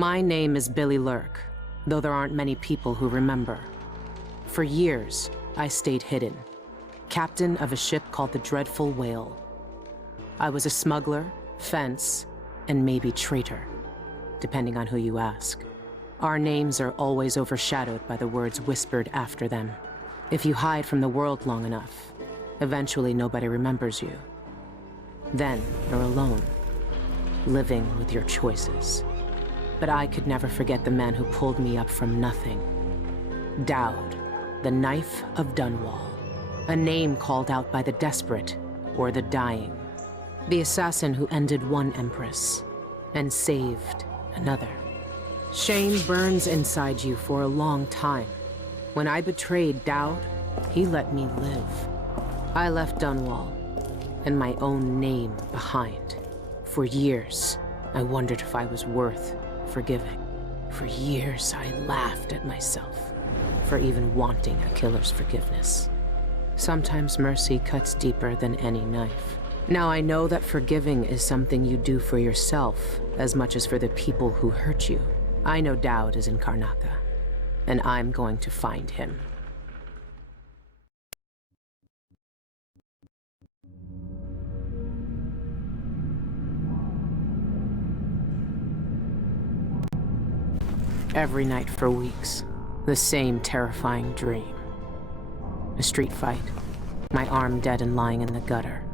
My name is Billy Lurk, though there aren't many people who remember. For years, I stayed hidden, captain of a ship called the Dreadful Whale. I was a smuggler, fence, and maybe traitor, depending on who you ask. Our names are always overshadowed by the words whispered after them. If you hide from the world long enough, eventually nobody remembers you. Then you're alone, living with your choices. But I could never forget the man who pulled me up from nothing. Daud, the Knife of Dunwall. A name called out by the desperate or the dying. The assassin who ended one empress and saved another. Shame burns inside you for a long time. When I betrayed Daud, he let me live. I left Dunwall and my own name behind. For years, I wondered if I was worth forgiving. For years, I laughed at myself for even wanting a killer's forgiveness. Sometimes mercy cuts deeper than any knife. Now I know that forgiving is something you do for yourself as much as for the people who hurt you. I know Daud is in Karnaca, and I'm going to find him. Every night for weeks, the same terrifying dream. A street fight, my arm dead and lying in the gutter,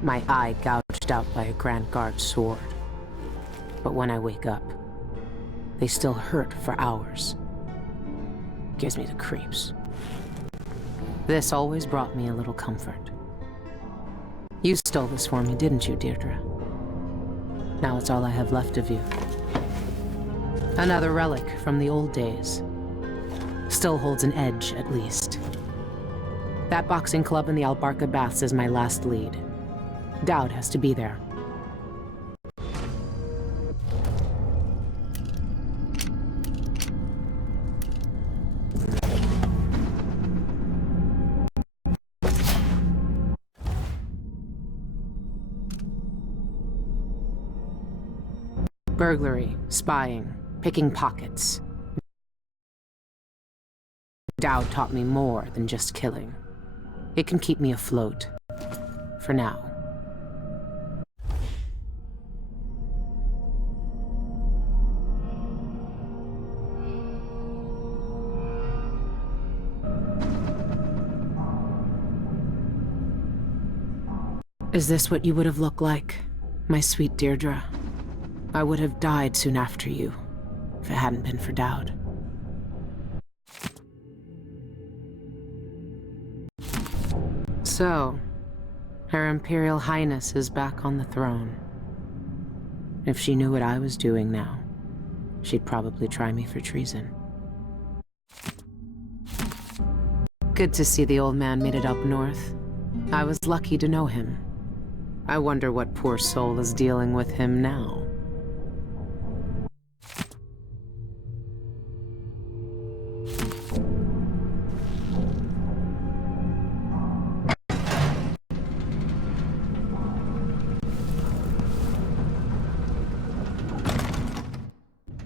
my eye gouged out by a Grand Guard sword. But when I wake up, they still hurt for hours. Gives me the creeps. This always brought me a little comfort. You stole this for me, didn't you, Deirdre? Now it's all I have left of you. Another relic from the old days. Still holds an edge, at least. That boxing club in the Albarca Baths is my last lead. Daud has to be there. Burglary, spying, picking pockets. Daud taught me more than just killing. It can keep me afloat. For now. Is this what you would have looked like, my sweet Deirdre? I would have died soon after you, if it hadn't been for Daud. So, Her Imperial Highness is back on the throne. If she knew what I was doing now, she'd probably try me for treason. Good to see the old man made it up north. I was lucky to know him. I wonder what poor soul is dealing with him now.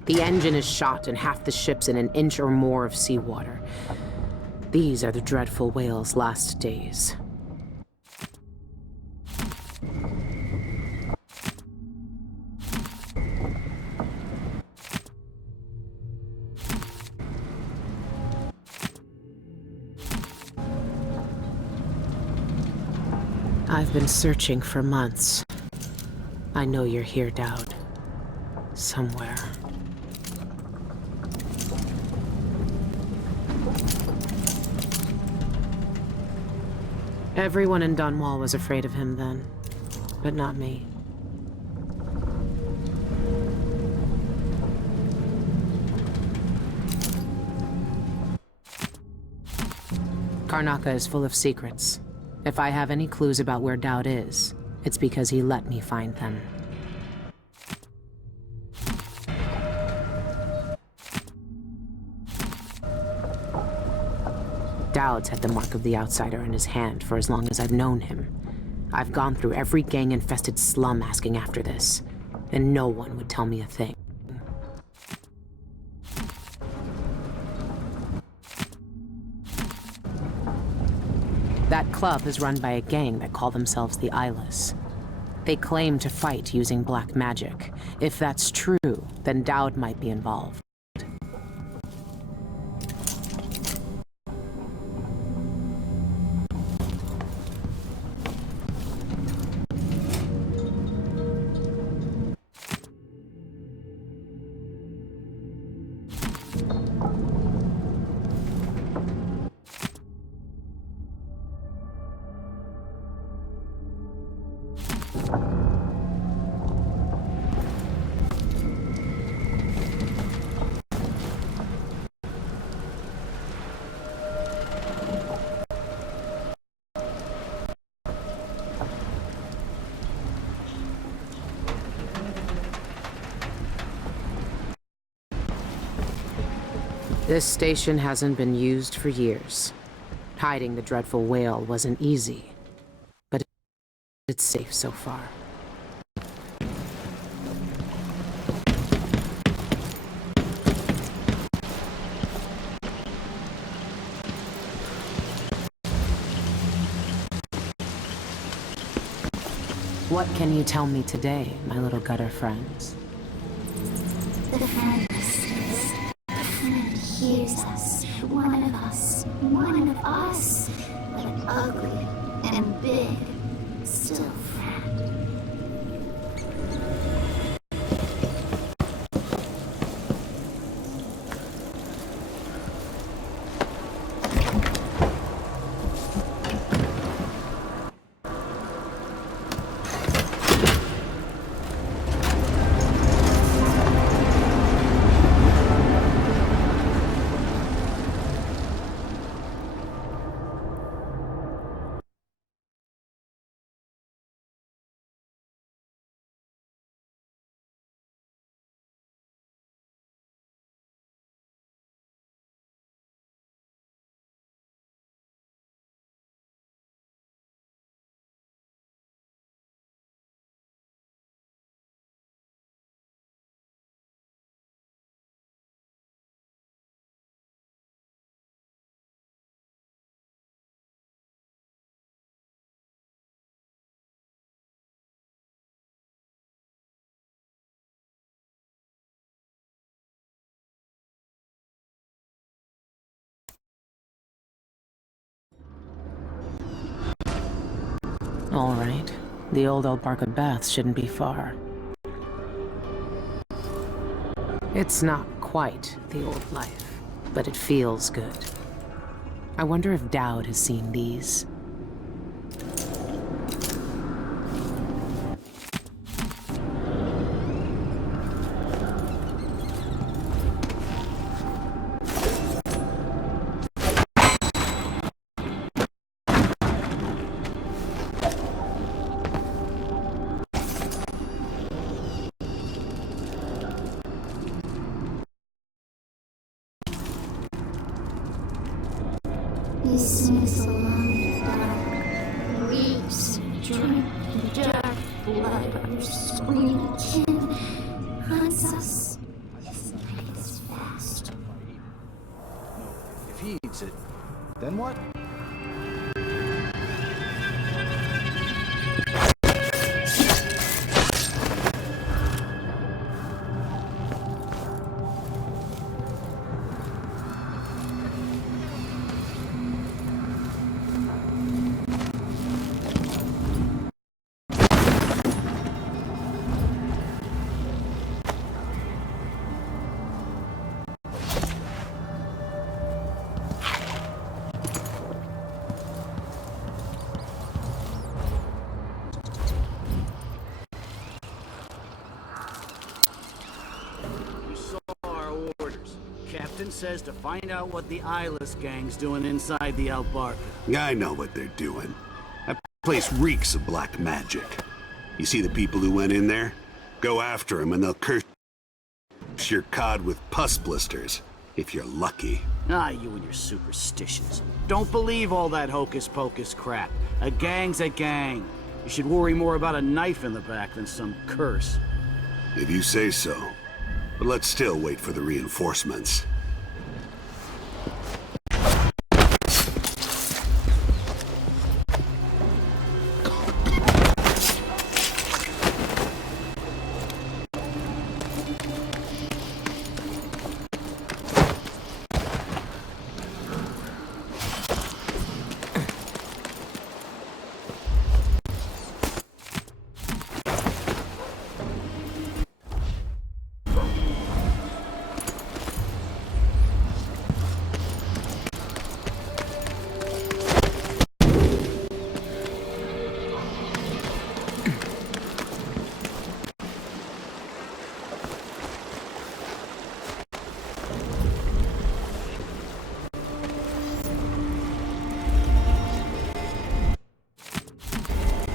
The engine is shot and half the ship's in an inch or more of seawater. These are the Dreadful Whale's last days. I've been searching for months. I know you're here, Daud. Somewhere. Everyone in Dunwall was afraid of him then, but not me. Karnaca is full of secrets. If I have any clues about where Daud is, it's because he let me find them. Daud's had the mark of the Outsider in his hand for as long as I've known him. I've gone through every gang-infested slum asking after this, and no one would tell me a thing. That club is run by a gang that call themselves the Eyeless. They claim to fight using black magic. If that's true, then Daud might be involved. This station hasn't been used for years. Hiding the dreadful whale wasn't easy, but it's safe so far. What can you tell me today, my little gutter friends? The friend listens. The friend hears us. One of us. But ugly and big. Still friend. All right. The old Albarca Baths shouldn't be far. It's not quite the old life, but it feels good. I wonder if Daud has seen these. He sings along the dark, reeks, drink the dark blood of your screaming kin, hunts us. His night is fast. If he eats it, then what? Captain says to find out what the Eyeless gang's doing inside the Albarca. I know what they're doing. That place reeks of black magic. You see the people who went in there? Go after them and they'll curse your cod with pus blisters, if you're lucky. Ah, you and your superstitions. Don't believe all that hocus-pocus crap. A gang's a gang. You should worry more about a knife in the back than some curse. If you say so. But let's still wait for the reinforcements.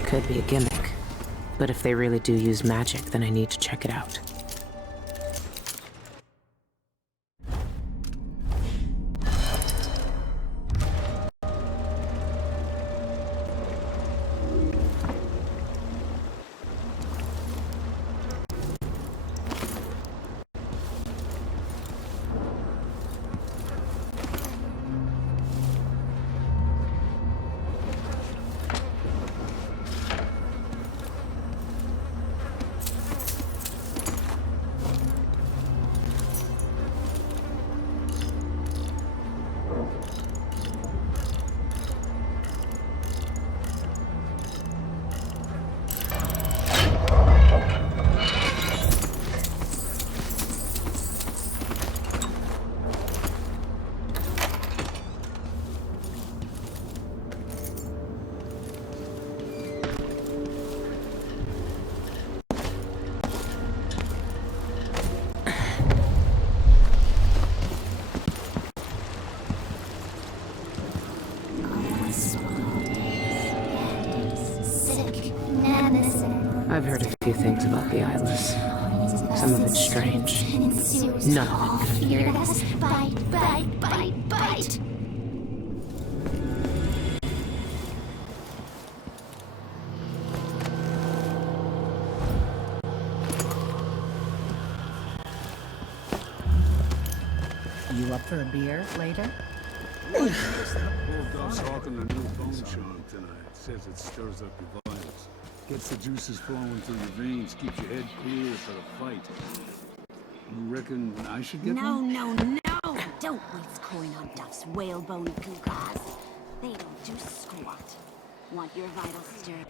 Could be a gimmick. But if they really do use magic, then I need to check it out. I've heard a few things about the Eyeless. Some of it's strange. None of it good. Bite. You up for a beer later? Old Duff's hawking a new bone charm tonight. Says it stirs up your vitals. Gets the juices flowing through your veins, keeps your head clear for the fight. You reckon I should get one? No. Don't waste coin on Duff's whalebone gewgaws. They don't do squat. Want your vitals stirred?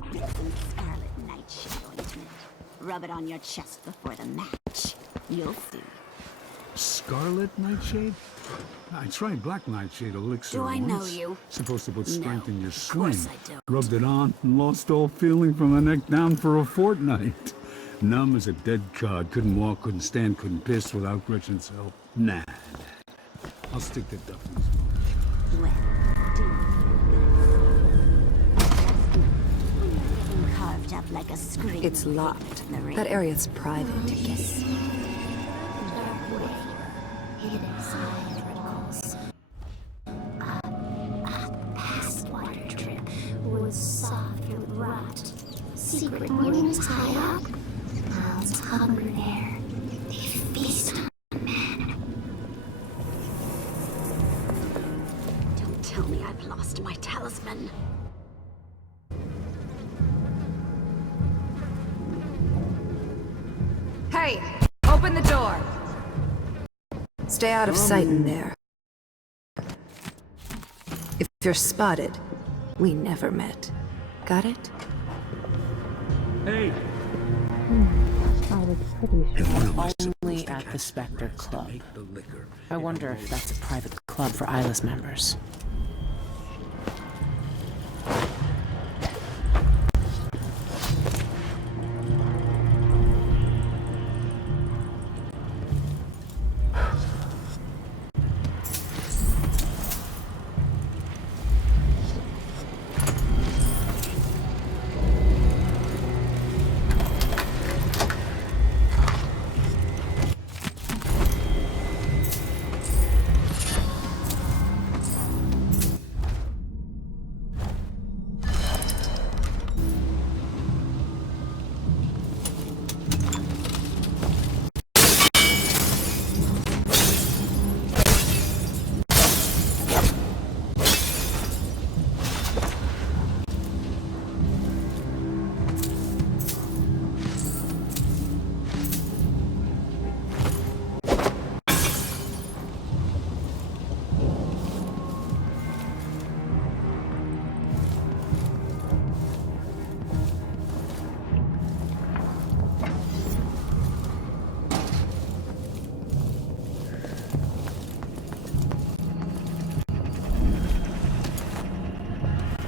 Crimson Scarlet Nightshade ointment. Rub it on your chest before the match. You'll see. Scarlet Nightshade? I tried Black Nightshade elixir Do I know once. you? Supposed to put strength No, in your of swing. course I don't. Rubbed it on and lost all feeling from the neck down for a fortnight. Numb as a dead cod. Couldn't walk, couldn't stand, couldn't piss without Gretchen's help. Nah. I'll stick to Duffy's. Well, do when you're getting carved up like a scream. It's locked. The ring. That area's private. Hidden inside riddles. Past water drip was soft with rot. Secret wounds high up. Clouds hover there. They feast on men. Don't tell me I've lost my talisman. Hey! Open the door! Stay out of sight in there. If you're spotted, we never met. Got it? Hey! Only at the Spectre Club. I wonder if that's a private club for Eyeless members.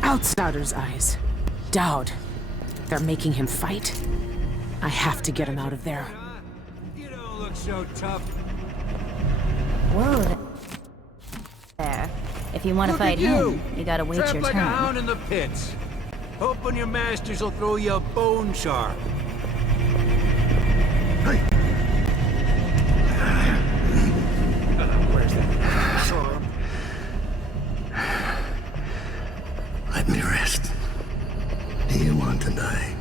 Outsider's eyes. Daud. They're making him fight? I have to get him out of there. You don't look so tough. Whoa there. If If you want to fight him, you gotta wait Trapped your like turn. a hound in the pits. Hoping your masters will throw you a bone shard. Where's that sword? Let me rest. Do you want to die?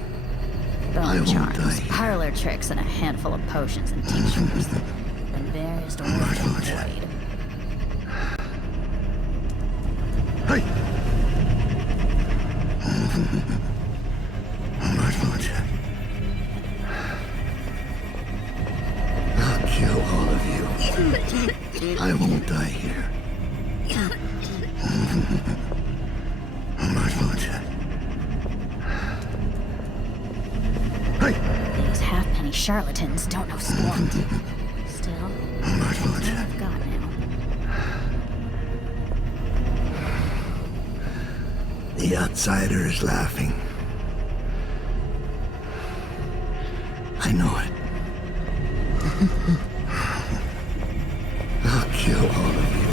Bone charms, parlor tricks, and a handful of potions and tinctures. And various doors to avoid. Hey! I'll kill all of you. I won't die here. These halfpenny charlatans don't know squat. Still, that's all I've got now. The outsider is laughing. I know it. I'll kill all of you.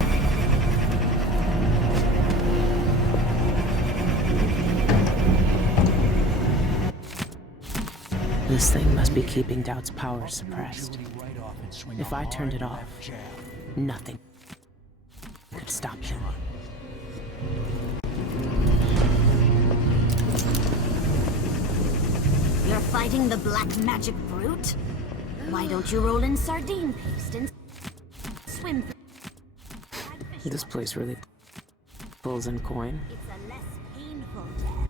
This thing must be keeping Daud's power suppressed. If I turned it off, nothing could stop him. You're fighting the black magic brute? Why don't you roll in sardine paste and swim through? This place really pulls in coin. It's a less painful death.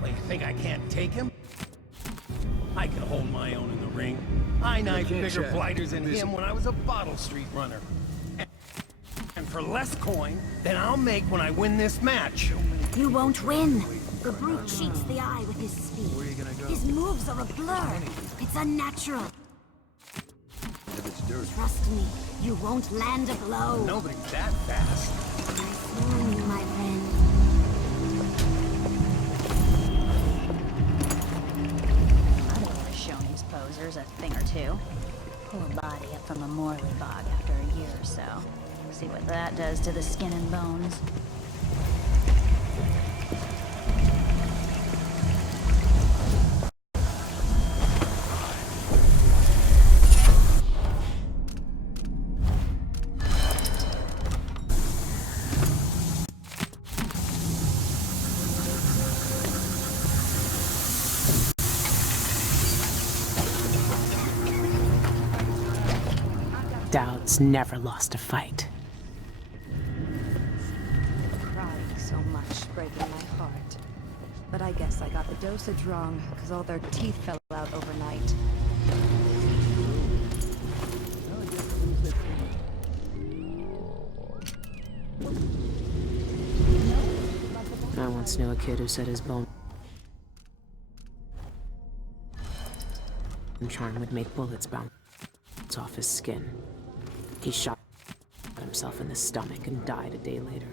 Well, you think I can't take him? I can hold my own in the ring. I knifed bigger blighters than him when I was a bottle street runner. And for less coin than I'll make when I win this match. You won't win. The brute cheats the eye with his speed. Where are you gonna go? His moves are a blur. It's unnatural. If it's dirt. Trust me, you won't land a blow. Nobody's that fast. Nice warning, my friend. I would have shown these posers a thing or two. Pull a body up from a Morley bog after a year or so. See what that does to the skin and bones. Daud's never lost a fight. Crying so much, breaking my heart. But I guess I got the dosage wrong, because all their teeth fell out overnight. I once knew a kid who said his bone charm would make bullets bounce off his skin. He shot himself in the stomach and died a day later.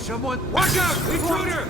Someone... Watch out! Intruder!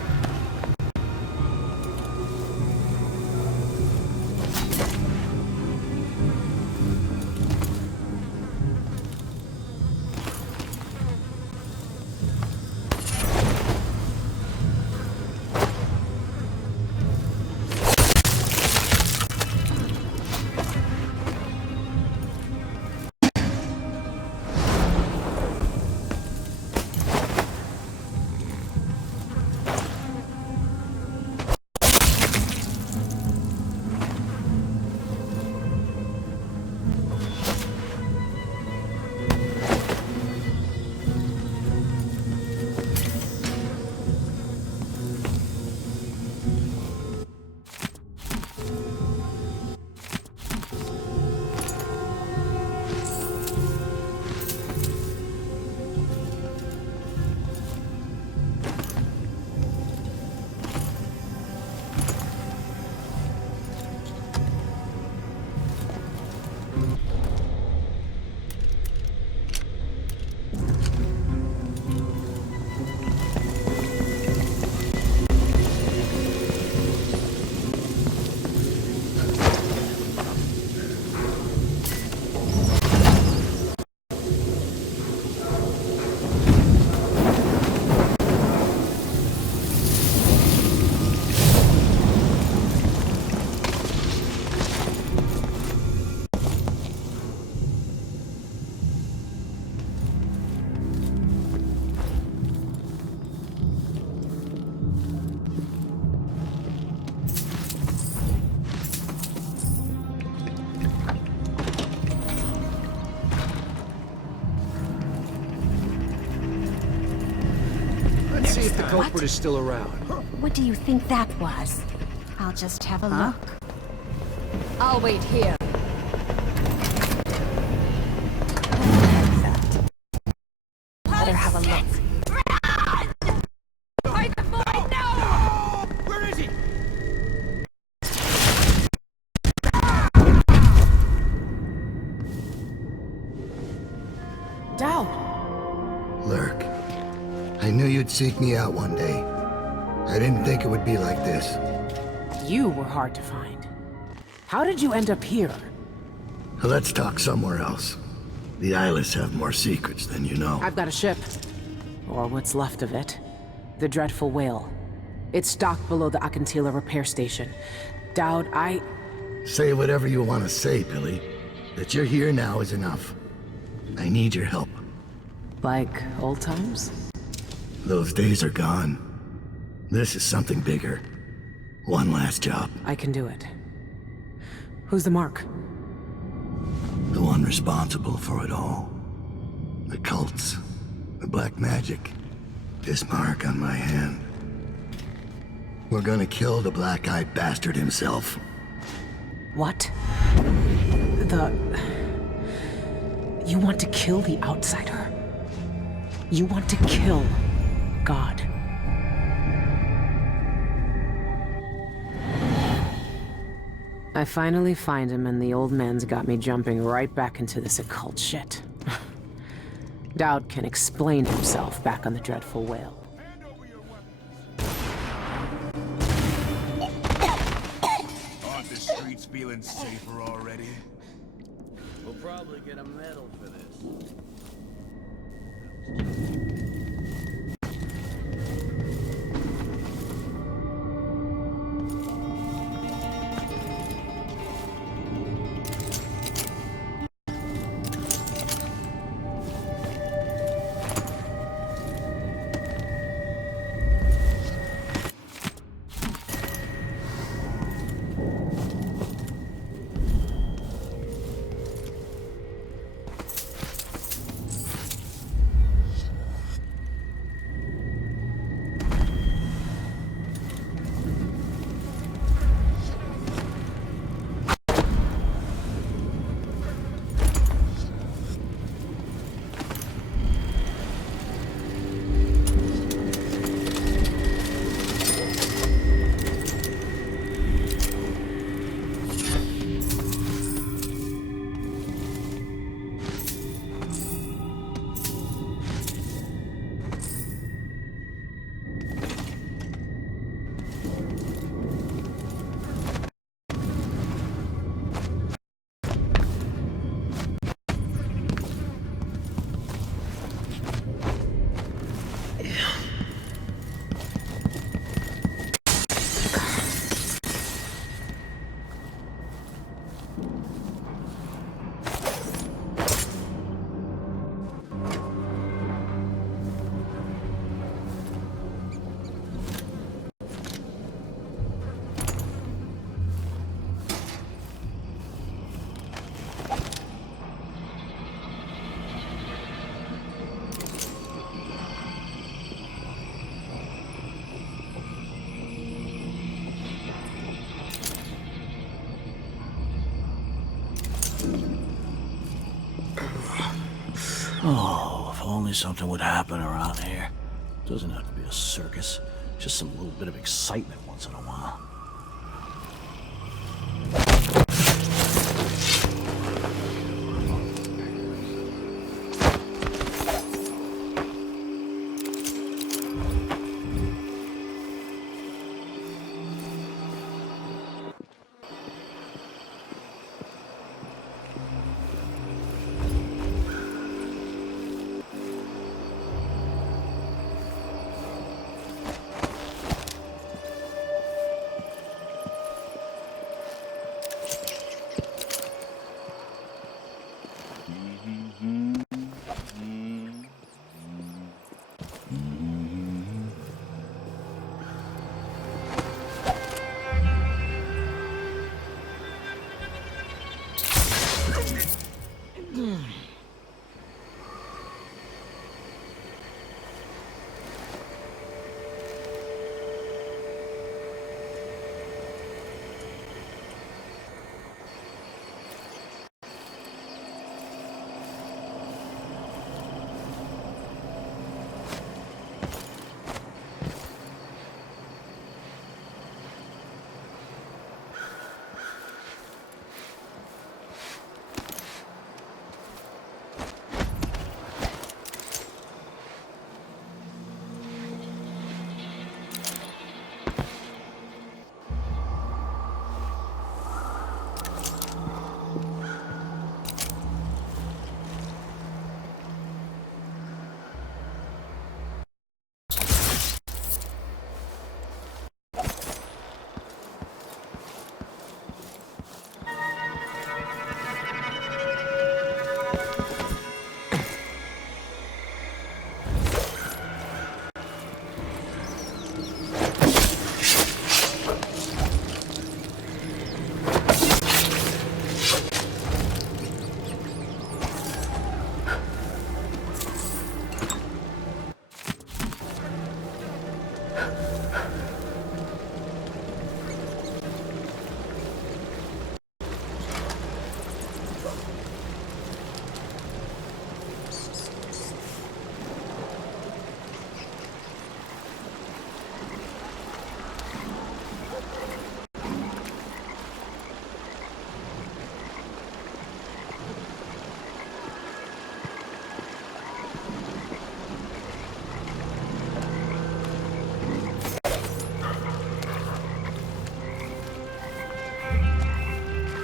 culprit is still around. What do you think that was? I'll just have a look. I'll wait here. Better have a look. Where is he? Daud! Lurk, I knew you'd seek me out one day. I didn't think it would be like this. You were hard to find. How did you end up here? Let's talk somewhere else. The Eyeless have more secrets than you know. I've got a ship. Or what's left of it. The Dreadful Whale. It's docked below the Akantila repair station. Daud, Say whatever you want to say, Billy. That you're here now is enough. I need your help. Like old times? Those days are gone. This is something bigger. One last job. I can do it. Who's the mark? The one responsible for it all. The cults. The black magic. This mark on my hand. We're gonna kill the black-eyed bastard himself. What? You want to kill the Outsider? You want to kill God? I finally find him, and the old man's got me jumping right back into this occult shit. Daud can explain himself back on the Dreadful Whale. Aren't the streets feeling safer already? We'll probably get a medal for this. Oh, if only something would happen around here. Doesn't have to be a circus. Just some little bit of excitement once in a while.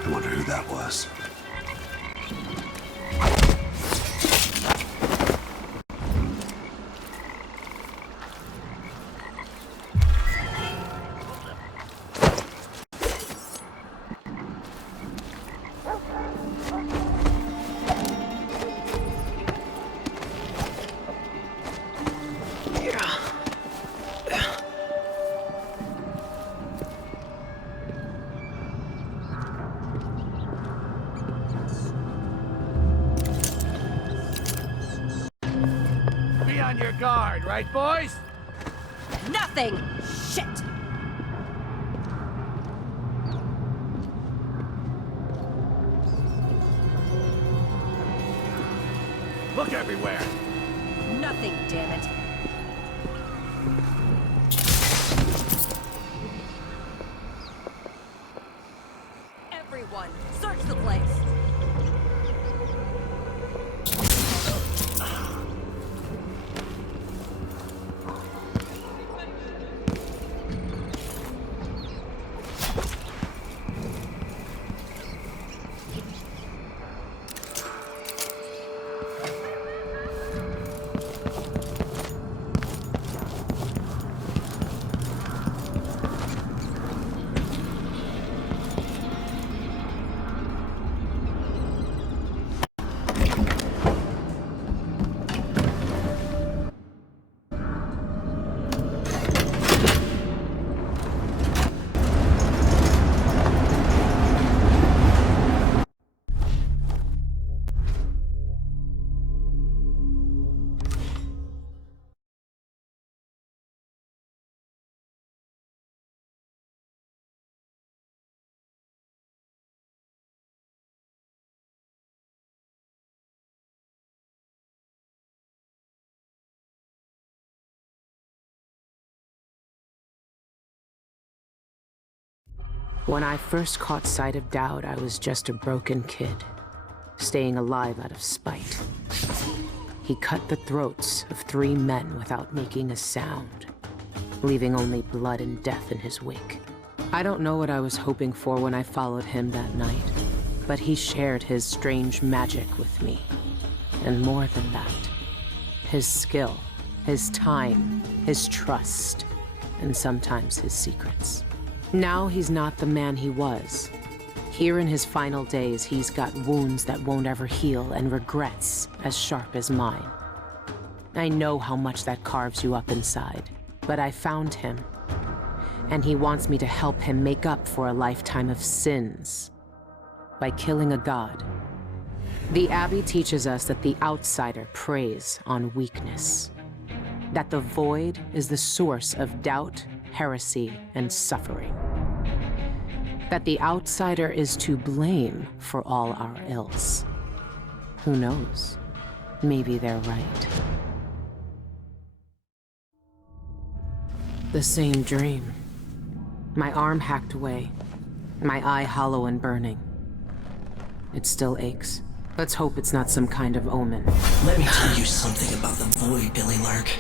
I wonder who that was. Be on your guard, right, boys? Nothing! Shit! Look everywhere. Nothing, damn it. Everyone, search the place. When I first caught sight of Daud, I was just a broken kid, staying alive out of spite. He cut the throats of 3 men without making a sound, leaving only blood and death in his wake. I don't know what I was hoping for when I followed him that night, but he shared his strange magic with me. And more than that, his skill, his time, his trust, and sometimes his secrets. Now he's not the man he was. Here in his final days, he's got wounds that won't ever heal and regrets as sharp as mine. I know how much that carves you up inside, but I found him, and he wants me to help him make up for a lifetime of sins by killing a god. The Abbey teaches us that the outsider preys on weakness, that the void is the source of doubt, heresy, and suffering. That the outsider is to blame for all our ills. Who knows? Maybe they're right. The same dream. My arm hacked away, my eye hollow and burning. It still aches. Let's hope it's not some kind of omen. Let me tell you something about the void, Billy Lurk.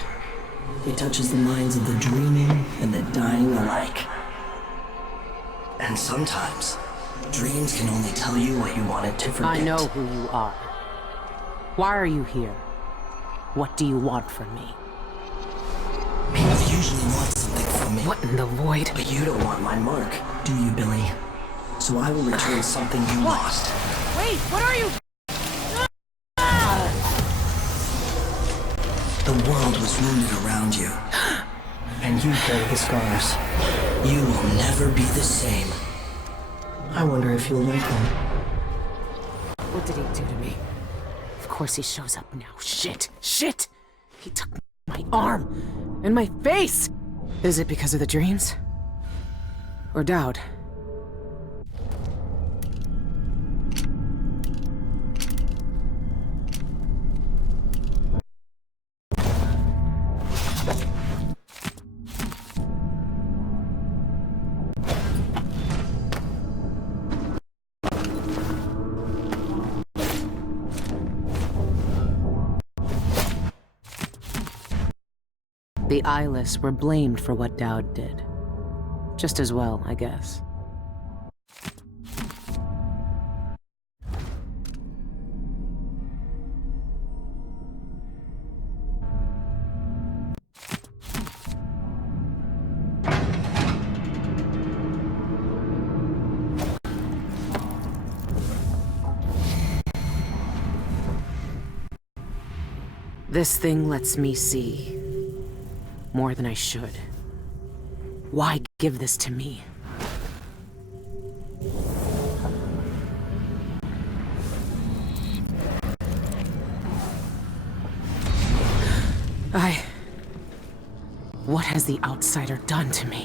It touches the minds of the dreaming and the dying alike. And sometimes, dreams can only tell you what you wanted to forget. I know who you are. Why are you here? What do you want from me? People usually want something from me. What in the void? But you don't want my mark, do you, Billy? So I will return something you lost. Wait, what are you? The world was wounded around you. And you carry the scars. You will never be the same. I wonder if you'll like them. What did he do to me? Of course he shows up now. Shit! Shit! He took my arm! And my face! Is it because of the dreams? Or Daud? The eyeless were blamed for what Daud did. Just as well, I guess. This thing lets me see more than I should. Why give this to me? What has the Outsider done to me?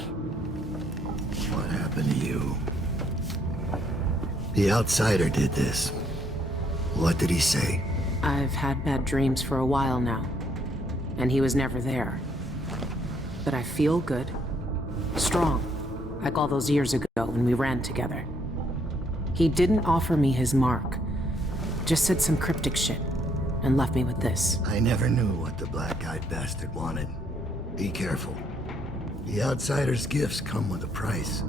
What happened to you? The Outsider did this. What did he say? I've had bad dreams for a while now, and he was never there. But I feel good. Strong. Like all those years ago when we ran together. He didn't offer me his mark. Just said some cryptic shit, and left me with this. I never knew what the black-eyed bastard wanted. Be careful. The Outsider's gifts come with a price.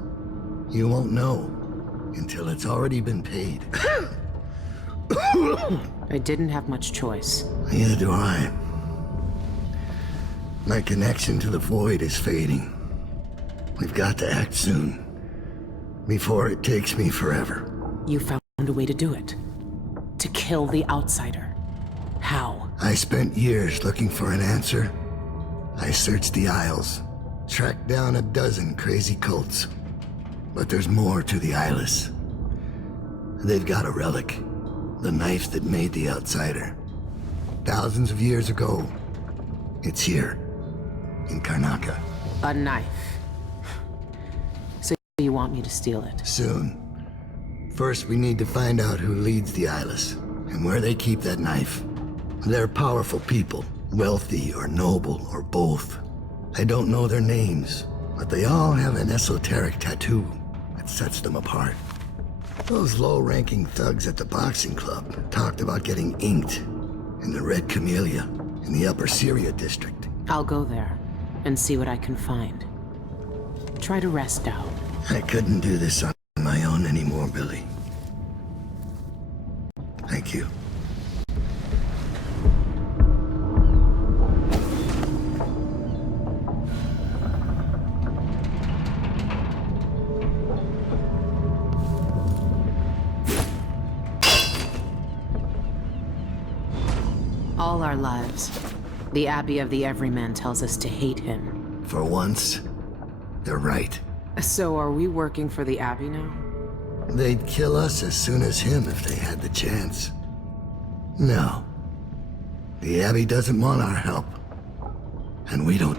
You won't know until it's already been paid. I didn't have much choice. Neither do I. My connection to the Void is fading. We've got to act soon, before it takes me forever. You found a way to do it. To kill the Outsider. How? I spent years looking for an answer. I searched the Isles, tracked down a dozen crazy cults. But there's more to the Eyeless. They've got a relic. The knife that made the Outsider. Thousands of years ago. It's here. In Karnaca. A knife. So you want me to steal it? Soon. First, we need to find out who leads the Eyeless, and where they keep that knife. They're powerful people. Wealthy or noble or both. I don't know their names, but they all have an esoteric tattoo that sets them apart. Those low-ranking thugs at the boxing club talked about getting inked in the Red Camellia in the Upper Syria district. I'll go there and see what I can find. Try to rest out. I couldn't do this on my own anymore, Billy. Thank you. All our lives, the Abbey of the Everyman tells us to hate him. For once, they're right. So are we working for the Abbey now? They'd kill us as soon as him if they had the chance. No. The Abbey doesn't want our help. And we don't.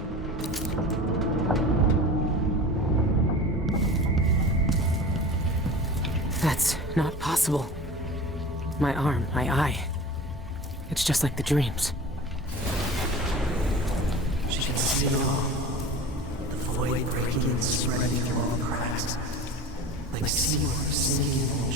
That's not possible. My arm, my eye. It's just like the dreams. She can see it all. The void breaking and spreading through all cracks. Like seawater sinking in